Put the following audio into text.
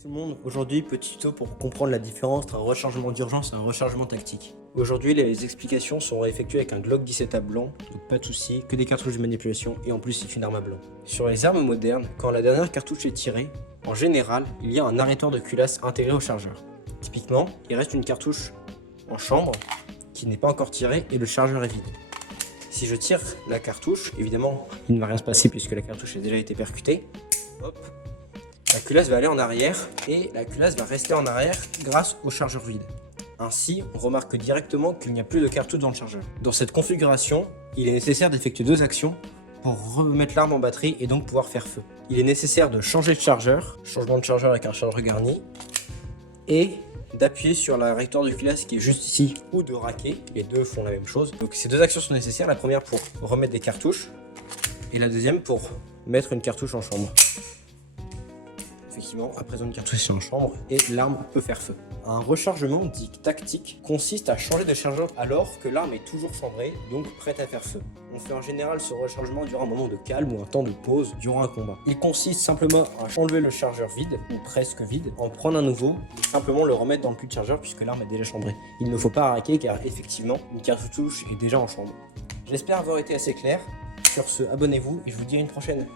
Tout le monde, aujourd'hui petit tuto pour comprendre la différence entre un rechargement d'urgence et un rechargement tactique. Aujourd'hui les explications sont effectuées avec un Glock 17A blanc, donc pas de soucis, que des cartouches de manipulation et en plus c'est une arme à blanc. Sur les armes modernes, quand la dernière cartouche est tirée, en général il y a un arrêteur de culasse intégré au chargeur. Typiquement, il reste une cartouche en chambre qui n'est pas encore tirée et le chargeur est vide. Si je tire la cartouche, évidemment il ne va rien se passer puisque la cartouche a déjà été percutée. Hop. La culasse va aller en arrière et la culasse va rester en arrière grâce au chargeur vide. Ainsi, on remarque directement qu'il n'y a plus de cartouche dans le chargeur. Dans cette configuration, il est nécessaire d'effectuer deux actions pour remettre l'arme en batterie et donc pouvoir faire feu. Il est nécessaire de changer de chargeur, changement de chargeur avec un chargeur garni, et d'appuyer sur la recteur de culasse qui est juste ici ou de raquer, les deux font la même chose. Donc ces deux actions sont nécessaires, la première pour remettre des cartouches et la deuxième pour mettre une cartouche en chambre. Effectivement, à présent une cartouche est en chambre et l'arme peut faire feu. Un rechargement dit tactique consiste à changer de chargeur alors que l'arme est toujours chambrée, donc prête à faire feu. On fait en général ce rechargement durant un moment de calme ou un temps de pause durant un combat. Il consiste simplement à enlever le chargeur vide, ou presque vide, en prendre un nouveau et simplement le remettre dans le puits de chargeur puisque l'arme est déjà chambrée. Il ne faut pas raquer car effectivement une cartouche est déjà en chambre. J'espère avoir été assez clair. Sur ce, abonnez-vous et je vous dis à une prochaine.